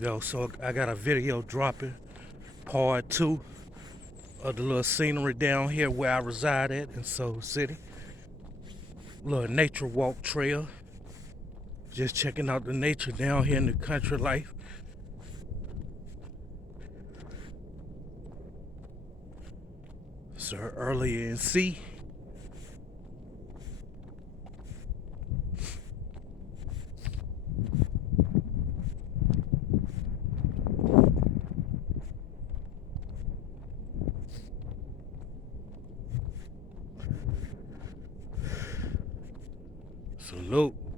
Yo, so I got a video dropping, part two of the little scenery down here where I reside at in Soul City. Little nature walk trail. Just checking out the nature down here in the country life. Sir, earlier in C. Salute.